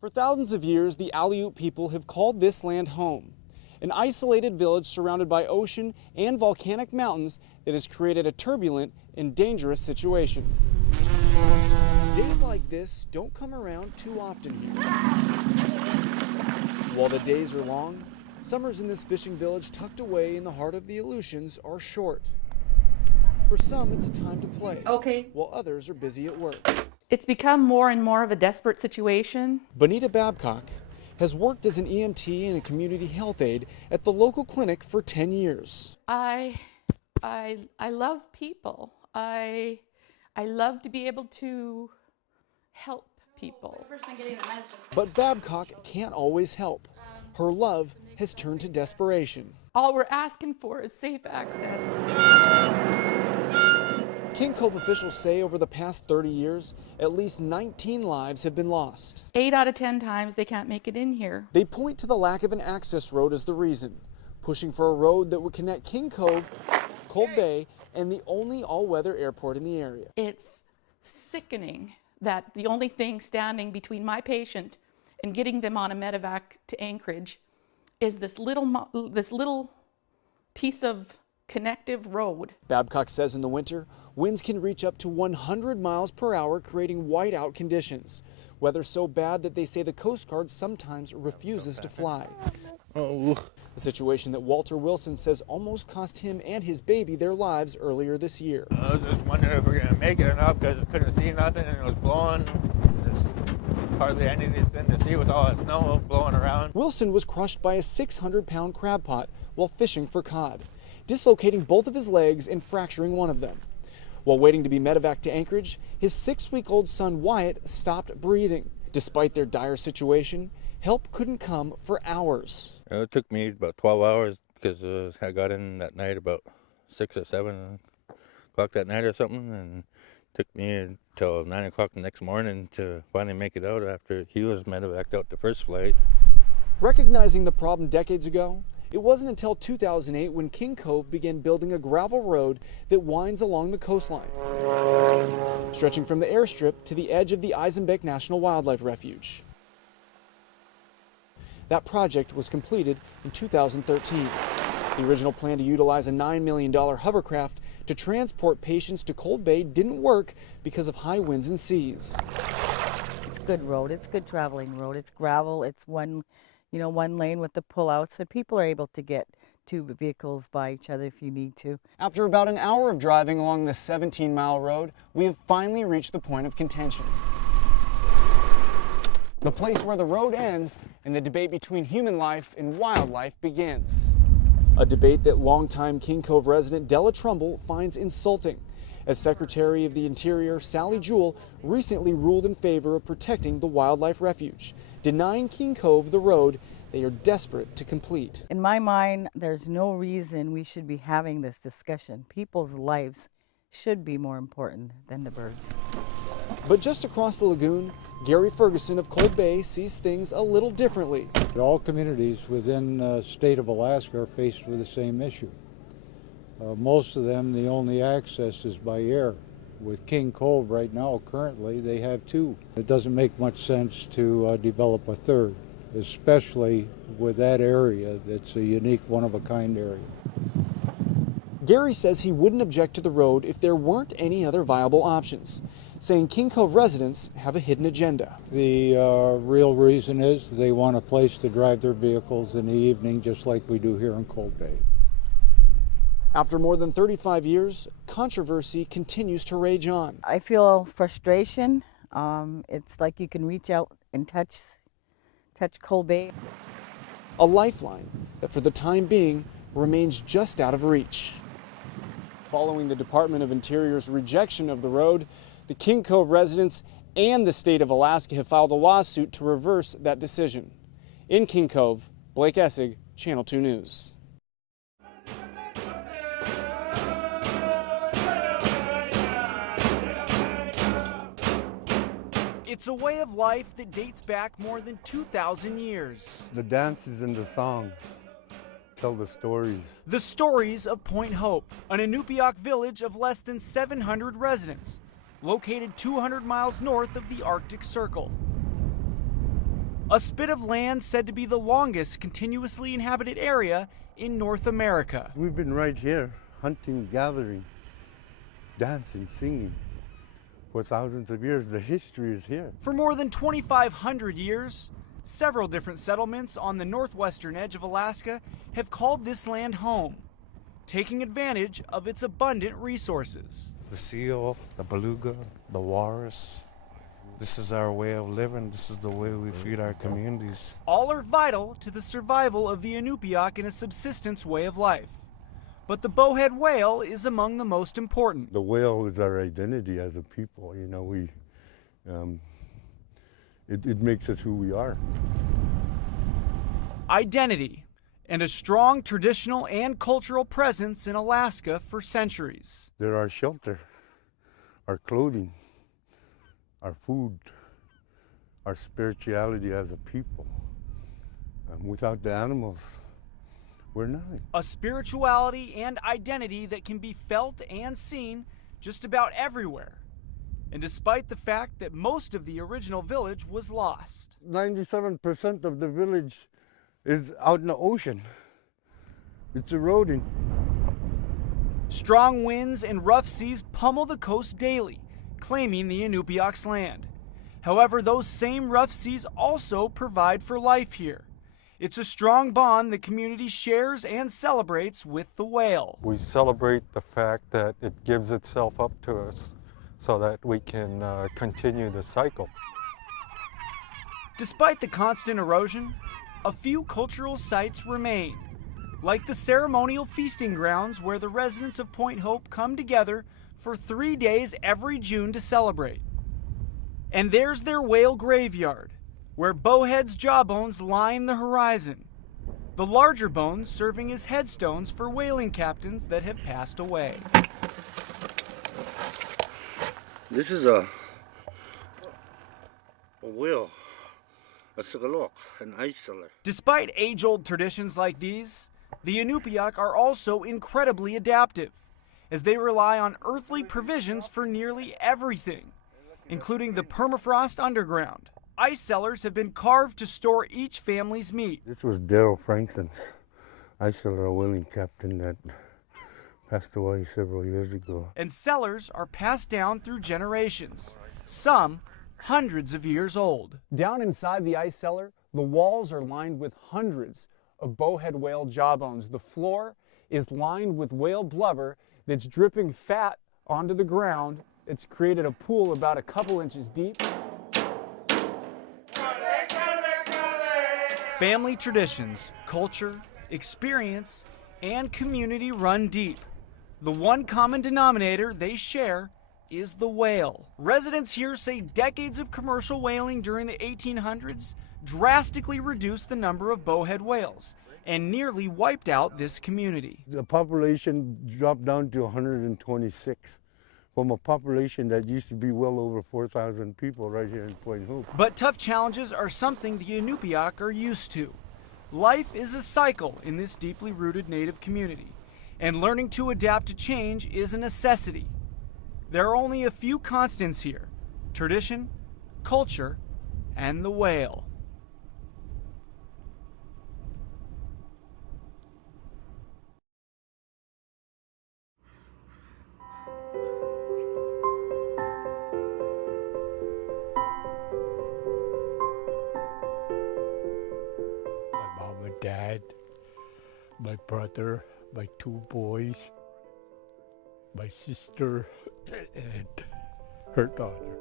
For thousands of years, the Aleut people have called this land home, an isolated village surrounded by ocean and volcanic mountains that has created a turbulent and dangerous situation. Days like this don't come around too often here. While the days are long, summers in this fishing village tucked away in the heart of the Aleutians are short. For some, it's a time to play, while others are busy at work. It's become more and more of a desperate situation. Bonita Babcock has worked as an EMT and a community health aide at the local clinic for 10 years. I love people. I love to be able to help people. But Babcock can't always help. Her love has turned to desperation. All we're asking for is safe access. King Cove officials say over the past 30 years, at least 19 lives have been lost. 8 out of 10 times they can't make it in here. They point to the lack of an access road as the reason, pushing for a road that would connect King Cove, Cold Bay, and the only all-weather airport in the area. It's sickening that the only thing standing between my patient and getting them on a medevac to Anchorage is this little piece of connective road. Babcock says in the winter, winds can reach up to 100 miles per hour, creating whiteout conditions. Weather so bad that they say the Coast Guard sometimes refuses to fly. A situation that Walter Wilson says almost cost him and his baby their lives earlier this year. I was just wondering if we were going to make it or not because I couldn't see nothing and it was blowing. There's hardly anything to see with all that snow blowing around. Wilson was crushed by a 600-pound crab pot while fishing for cod, dislocating both of his legs and fracturing one of them. While waiting to be medevac to Anchorage, his 6-week-old son Wyatt stopped breathing. Despite their dire situation, help couldn't come for hours. It took me about 12 hours because I got in that night about 6 or 7 o'clock that night or something, and it took me until 9 o'clock the next morning to finally make it out after he was medevaced out the first flight. Recognizing the problem decades ago, it wasn't until 2008 when King Cove began building a gravel road that winds along the coastline, stretching from the airstrip to the edge of the Eisenbeck National Wildlife Refuge. That project was completed in 2013. The original plan to utilize a $9 million hovercraft to transport patients to Cold Bay didn't work because of high winds and seas. It's a good road. It's a good traveling road. It's gravel. It's one lane with the pullouts, so people are able to get two vehicles by each other if you need to. After about an hour of driving along the 17-mile road, we have finally reached the point of contention. The place where the road ends and the debate between human life and wildlife begins. A debate that longtime King Cove resident Della Trumbull finds insulting, as Secretary of the Interior Sally Jewell recently ruled in favor of protecting the wildlife refuge, denying King Cove the road they are desperate to complete. In my mind, there's no reason we should be having this discussion. People's lives should be more important than the birds. But just across the lagoon, Gary Ferguson of Cold Bay sees things a little differently. All communities within the state of Alaska are faced with the same issue. Most of them, the only access is by air. With King Cove right now, currently, they have 2. It doesn't make much sense to develop a third, especially with that area that's a unique, one-of-a-kind area. Gary says he wouldn't object to the road if there weren't any other viable options, saying King Cove residents have a hidden agenda. The real reason is they want a place to drive their vehicles in the evening, just like we do here in Cold Bay. After more than 35 years, controversy continues to rage on. I feel frustration. It's like you can reach out and touch Cold Bay. A lifeline that for the time being remains just out of reach. Following the Department of Interior's rejection of the road, the King Cove residents and the state of Alaska have filed a lawsuit to reverse that decision. In King Cove, Blake Essig, Channel 2 News. It's a way of life that dates back more than 2,000 years. The dances and the songs tell the stories. The stories of Point Hope, an Inupiaq village of less than 700 residents, located 200 miles north of the Arctic Circle. a spit of land said to be the longest continuously inhabited area in North America. We've been right here, hunting, gathering, dancing, singing. For thousands of years, the history is here. For more than 2,500 years, several different settlements on the northwestern edge of Alaska have called this land home, taking advantage of its abundant resources. The seal, the beluga, the walrus. This is our way of living. This is the way we feed our communities. All are vital to the survival of the Inupiaq in a subsistence way of life. But the bowhead whale is among the most important. The whale is our identity as a people. It makes us who we are. Identity and a strong traditional and cultural presence in Alaska for centuries. They're our shelter, our clothing, our food, our spirituality as a people. Without the animals, we're nothing. A spirituality and identity that can be felt and seen just about everywhere. And despite the fact that most of the original village was lost. 97% of the village is out in the ocean. It's eroding. Strong winds and rough seas pummel the coast daily, claiming the Inupiaq's land. However, those same rough seas also provide for life here. It's a strong bond the community shares and celebrates with the whale. We celebrate the fact that it gives itself up to us so that we can continue the cycle. Despite the constant erosion, a few cultural sites remain, like the ceremonial feasting grounds where the residents of Point Hope come together for 3 days every June to celebrate. And there's their whale graveyard, where bowheads' jawbones line the horizon, the larger bones serving as headstones for whaling captains that have passed away. This is a whale, a sigalok, an ice cellar. Despite age-old traditions like these, the Inupiaq are also incredibly adaptive, as they rely on earthly provisions for nearly everything, including the permafrost underground. Ice cellars have been carved to store each family's meat. This was Daryl Frankson's ice cellar, a whaling captain that passed away several years ago. And cellars are passed down through generations, some hundreds of years old. Down inside the ice cellar, the walls are lined with hundreds of bowhead whale jawbones. The floor is lined with whale blubber that's dripping fat onto the ground. It's created a pool about a couple inches deep. Family traditions, culture, experience, and community run deep. The one common denominator they share is the whale. Residents here say decades of commercial whaling during the 1800s drastically reduced the number of bowhead whales and nearly wiped out this community. The population dropped down to 126 from a population that used to be well over 4,000 people right here in Point Hope. But tough challenges are something the Inupiaq are used to. Life is a cycle in this deeply rooted native community, and learning to adapt to change is a necessity. There are only a few constants here: tradition, culture, and the whale. My mom and dad, my brother, my 2 boys, my sister, and her daughter.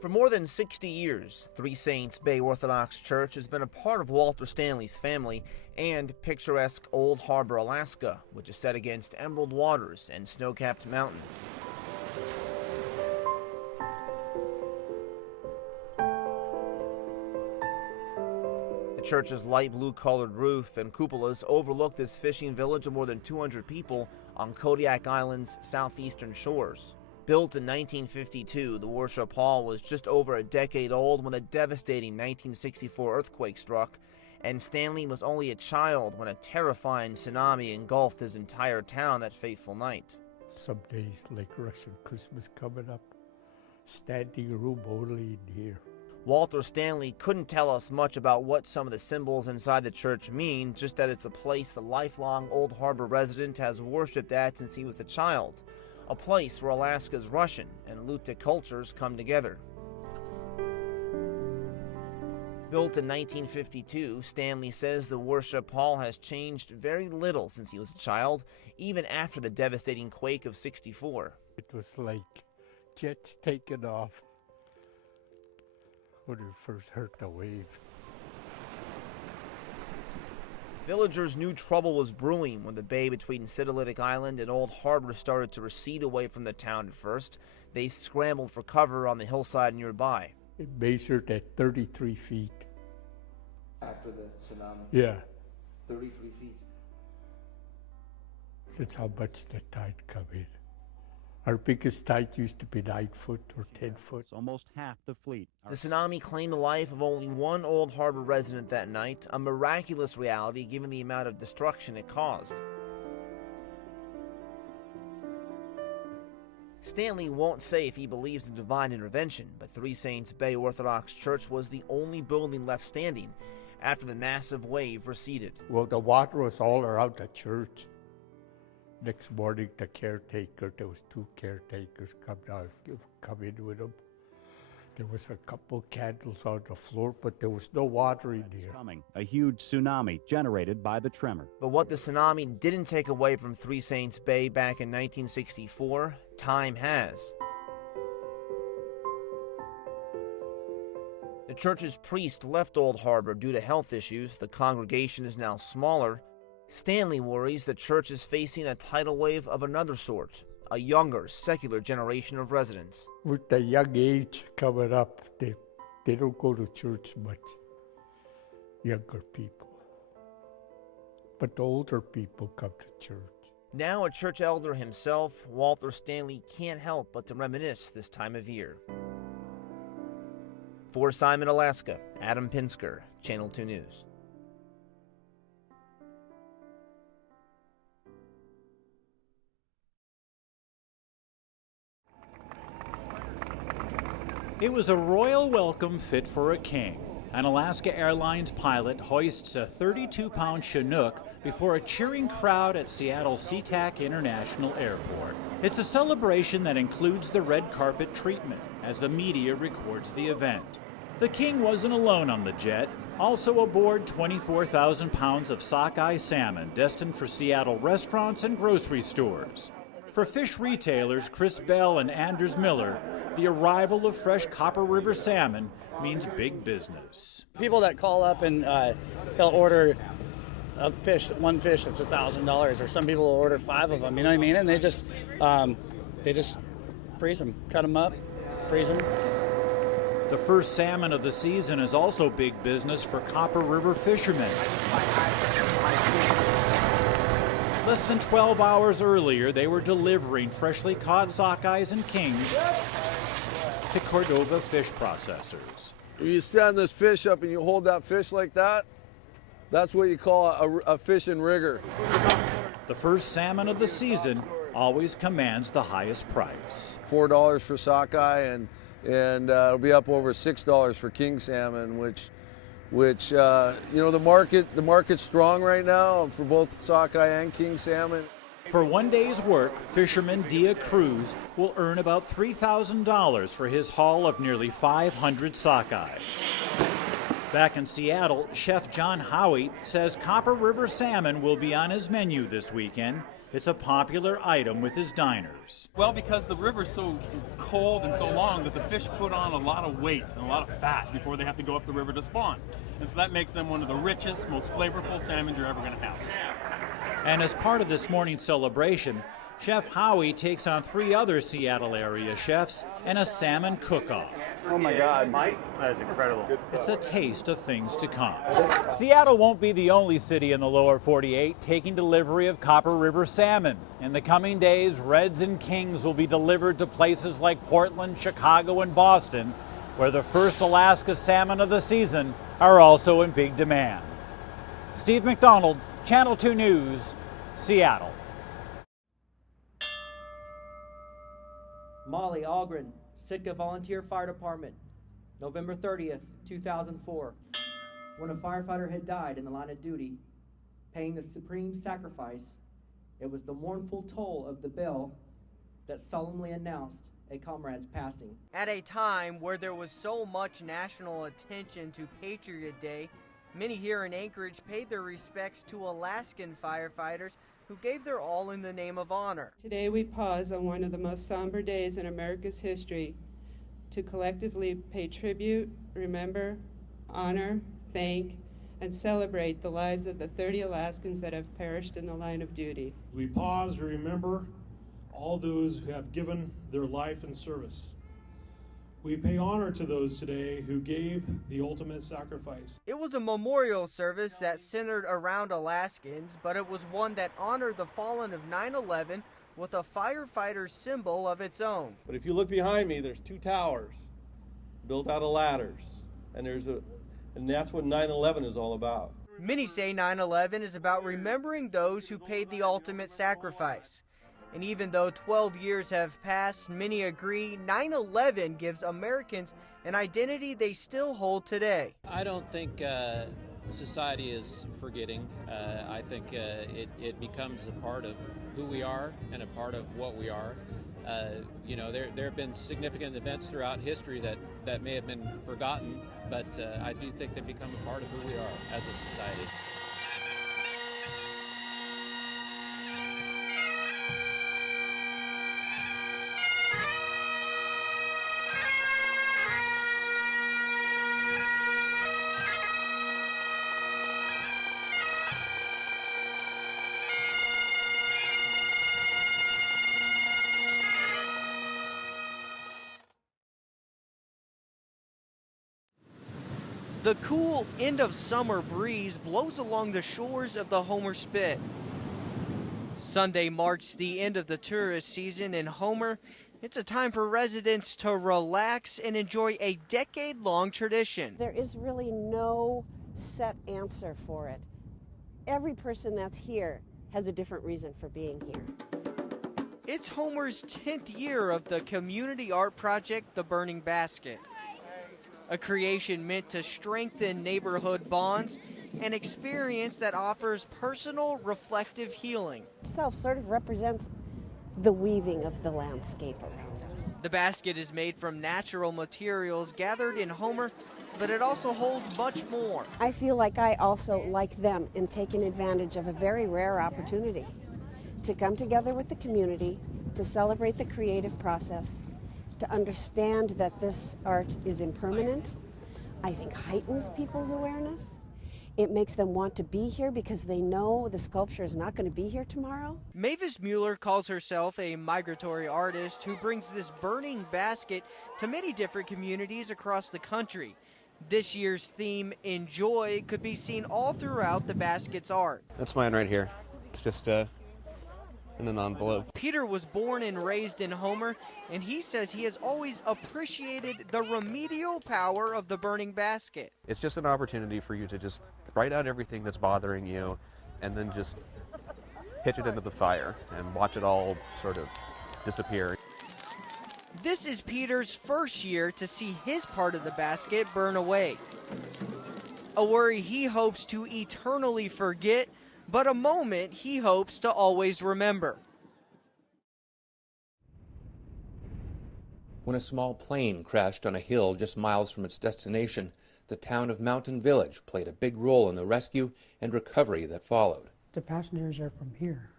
For more than 60 years, Three Saints Bay Orthodox Church has been a part of Walter Stanley's family and picturesque Old Harbor, Alaska, which is set against emerald waters and snow-capped mountains. The church's light blue-colored roof and cupolas overlook this fishing village of more than 200 people on Kodiak Island's southeastern shores. Built in 1952, the worship hall was just over a decade old when a devastating 1964 earthquake struck, and Stanley was only a child when a terrifying tsunami engulfed his entire town that fateful night. Some days like Russian Christmas coming up, standing room only in here. Walter Stanley couldn't tell us much about what some of the symbols inside the church mean, just that it's a place the lifelong Old Harbor resident has worshipped at since he was a child, a place where Alaska's Russian and Alutiiq cultures come together. Built in 1952, Stanley says the worship hall has changed very little since he was a child, even after the devastating quake of '64. It was like jets taking off when we first heard the wave. Villagers knew trouble was brewing when the bay between Sitalitic Island and Old Harbor started to recede away from the town at first. They scrambled for cover on the hillside nearby. It measured at 33 feet. After the tsunami? Yeah. 33 feet. That's how much the tide come in. Our biggest tide used to be 9 foot or 10 foot. It's almost half the fleet. The tsunami claimed the life of only one Old Harbor resident that night, a miraculous reality given the amount of destruction it caused. Stanley won't say if he believes in divine intervention, but Three Saints Bay Orthodox Church was the only building left standing after the massive wave receded. Well, the water was all around the church. Next morning, the caretaker, there was 2 caretakers come in with them. There was a couple candles on the floor, but there was no water in there. A huge tsunami generated by the tremor. But what the tsunami didn't take away from Three Saints Bay back in 1964, time has. The church's priest left Old Harbor due to health issues. The congregation is now smaller. Stanley worries the church is facing a tidal wave of another sort, a younger, secular generation of residents. With the young age coming up, they don't go to church much, younger people. But the older people come to church. Now a church elder himself, Walter Stanley can't help but to reminisce this time of year. For Simon, Alaska, Adam Pinsker, Channel 2 News. It was a royal welcome fit for a king. An Alaska Airlines pilot hoists a 32-pound Chinook before a cheering crowd at Seattle SeaTac International Airport. It's a celebration that includes the red carpet treatment as the media records the event. The king wasn't alone on the jet. Also aboard 24,000 pounds of sockeye salmon destined for Seattle restaurants and grocery stores. For fish retailers Chris Bell and Anders Miller, the arrival of fresh Copper River salmon means big business. People that call up and they'll order a fish, one fish that's $1,000, or some people will order 5 of them, you know what I mean? And they just freeze them, cut them up, freeze them. The first salmon of the season is also big business for Copper River fishermen. Less than 12 hours earlier, they were delivering freshly caught sockeyes and kings to Cordova fish processors. You stand this fish up and you hold that fish like that, that's what you call a fishing rigger. The first salmon of the season always commands the highest price. $4 for sockeye, and it'll be up over $6 for king salmon, which you know, the market's strong right now for both sockeye and king salmon. For one day's work, fisherman Dia Cruz will earn about $3,000 for his haul of nearly 500 sockeyes. Back in Seattle, Chef John Howie says Copper River salmon will be on his menu this weekend. It's a popular item with his diners. Well, because the river's so cold and so long that the fish put on a lot of weight and a lot of fat before they have to go up the river to spawn. And so that makes them one of the richest, most flavorful salmon you're ever going to have. And as part of this morning's celebration, Chef Howie takes on 3 other Seattle area chefs and a salmon cook-off. Oh my God, Mike, that is incredible. It's a taste of things to come. Seattle won't be the only city in the lower 48 taking delivery of Copper River salmon. In the coming days, Reds and Kings will be delivered to places like Portland, Chicago, and Boston, where the first Alaska salmon of the season are also in big demand. Steve McDonald, Channel 2 News, Seattle. Molly Algren, Sitka Volunteer Fire Department. November 30th, 2004, when a firefighter had died in the line of duty, paying the supreme sacrifice, it was the mournful toll of the bell that solemnly announced a comrade's passing. At a time where there was so much national attention to Patriot Day, many here in Anchorage paid their respects to Alaskan firefighters who gave their all in the name of honor. Today we pause on one of the most somber days in America's history to collectively pay tribute, remember, honor, thank, and celebrate the lives of the 30 Alaskans that have perished in the line of duty. We pause to remember all those who have given their life in service. We pay honor to those today who gave the ultimate sacrifice. It was a memorial service that centered around Alaskans, but it was one that honored the fallen of 9/11 with a firefighter symbol of its own. But if you look behind me, there's two towers built out of ladders, and that's what 9/11 is all about. Many say 9/11 is about remembering those who paid the ultimate sacrifice. And even though 12 years have passed, many agree 9/11 gives Americans an identity they still hold today. I don't think society is forgetting. I think it becomes a part of who we are and a part of what we are. You know, there have been significant events throughout history that may have been forgotten, but I do think they become a part of who we are as a society. The cool end-of-summer breeze blows along the shores of the Homer Spit. Sunday marks the end of the tourist season in Homer. It's a time for residents to relax and enjoy a decade-long tradition. There is really no set answer for it. Every person that's here has a different reason for being here. It's Homer's 10th year of the community art project, The Burning Basket. A creation meant to strengthen neighborhood bonds, an experience that offers personal, reflective healing. Itself sort of represents the weaving of the landscape around us. The basket is made from natural materials gathered in Homer, but it also holds much more. I feel like I also, like them, am taking advantage of a very rare opportunity to come together with the community, to celebrate the creative process, to understand that this art is impermanent. I think heightens people's awareness. It makes them want to be here because they know the sculpture is not going to be here tomorrow. Mavis Mueller calls herself a migratory artist who brings this burning basket to many different communities across the country. This year's theme, Enjoy, could be seen all throughout the basket's art. That's mine right here. It's just in an envelope. Peter was born and raised in Homer, and he says he has always appreciated the remedial power of the burning basket. It's just an opportunity for you to just write out everything that's bothering you and then just pitch it into the fire and watch it all sort of disappear. This is Peter's first year to see his part of the basket burn away. A worry he hopes to eternally forget, but a moment he hopes to always remember. When a small plane crashed on a hill just miles from its destination, the town of Mountain Village played a big role in the rescue and recovery that followed. The passengers are from here.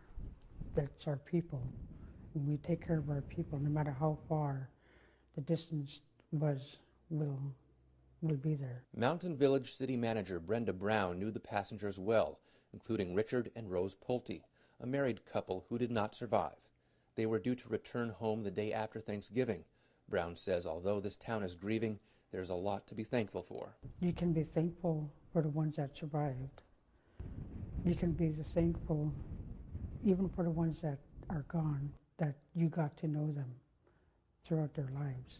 That's our people. We take care of our people no matter how far the distance was, we'll be there. Mountain Village City Manager Brenda Brown knew the passengers well, including Richard and Rose Pulte, a married couple who did not survive. They were due to return home the day after Thanksgiving. Brown says although this town is grieving, there's a lot to be thankful for. You can be thankful for the ones that survived. You can be thankful even for the ones that are gone, that you got to know them throughout their lives.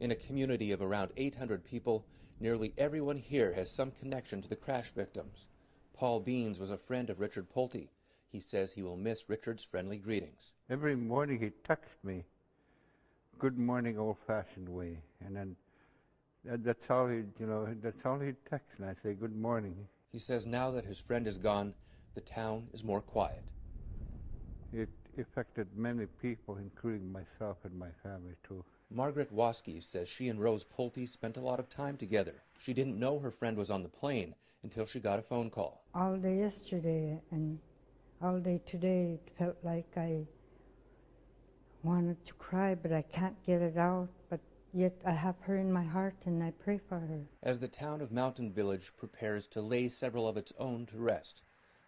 In a community of around 800 people, nearly everyone here has some connection to the crash victims. Paul Beans was a friend of Richard Pulte. He says he will miss Richard's friendly greetings. Every morning he texted me, good morning, old-fashioned way, and then That's all that's all he texts, and I say good morning. He says now that his friend is gone, the town is more quiet. It affected many people, including myself and my family too. Margaret Waskey says she and Rose Pulte spent a lot of time together. She didn't know her friend was on the plane until she got a phone call. All day yesterday and all day today, it felt like I wanted to cry, but I can't get it out. But yet I have her in my heart and I pray for her. As the town of Mountain Village prepares to lay several of its own to rest,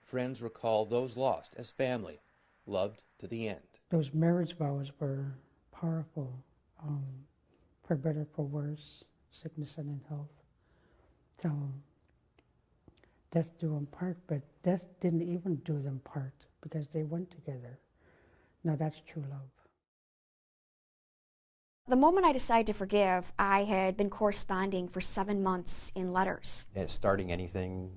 friends recall those lost as family, loved to the end. Those marriage vows were powerful, for better, for worse, sickness and in health. So death do them part, but death didn't even do them part because they went together. Now that's true love. The moment I decided to forgive, I had been corresponding for 7 months in letters. Starting anything,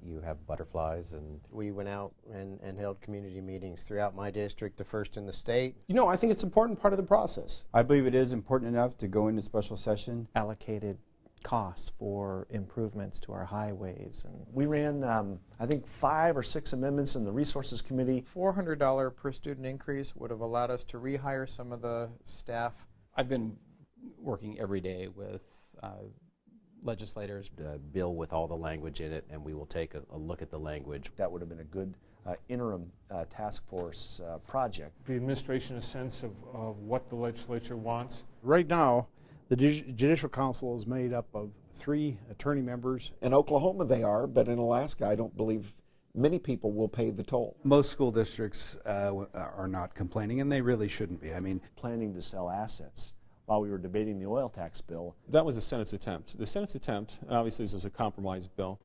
you have butterflies, and we went out and held community meetings throughout my district, the first in the state. You know, I think it's an important part of the process. I believe it is important enough to go into special session. Allocated costs for improvements to our highways. And we ran, I think, 5 or 6 amendments in the Resources Committee. $400 per student increase would have allowed us to rehire some of the staff. I've been working every day with legislators. A bill with all the language in it, and we will take a look at the language. That would have been a good interim task force project. The administration a sense of what the legislature wants. Right now, the Judicial Council is made up of 3 attorney members. In Oklahoma they are, but in Alaska I don't believe many people will pay the toll. Most school districts are not complaining, and they really shouldn't be. I mean, planning to sell assets while we were debating the oil tax bill. That was the Senate's attempt. The Senate's attempt, obviously this is a compromise bill,